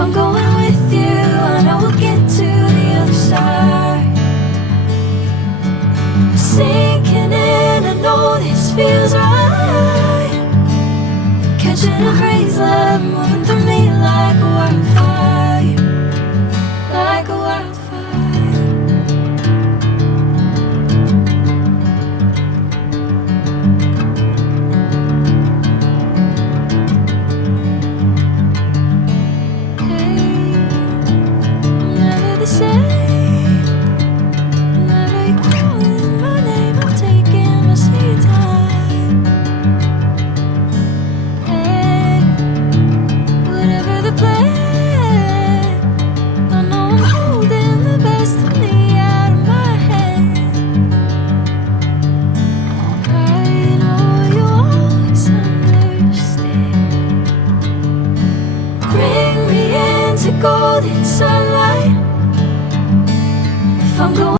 I'm going with you, I know we'll get to the other side. Sinking in, I know this feels right. Catching a crazy love, moving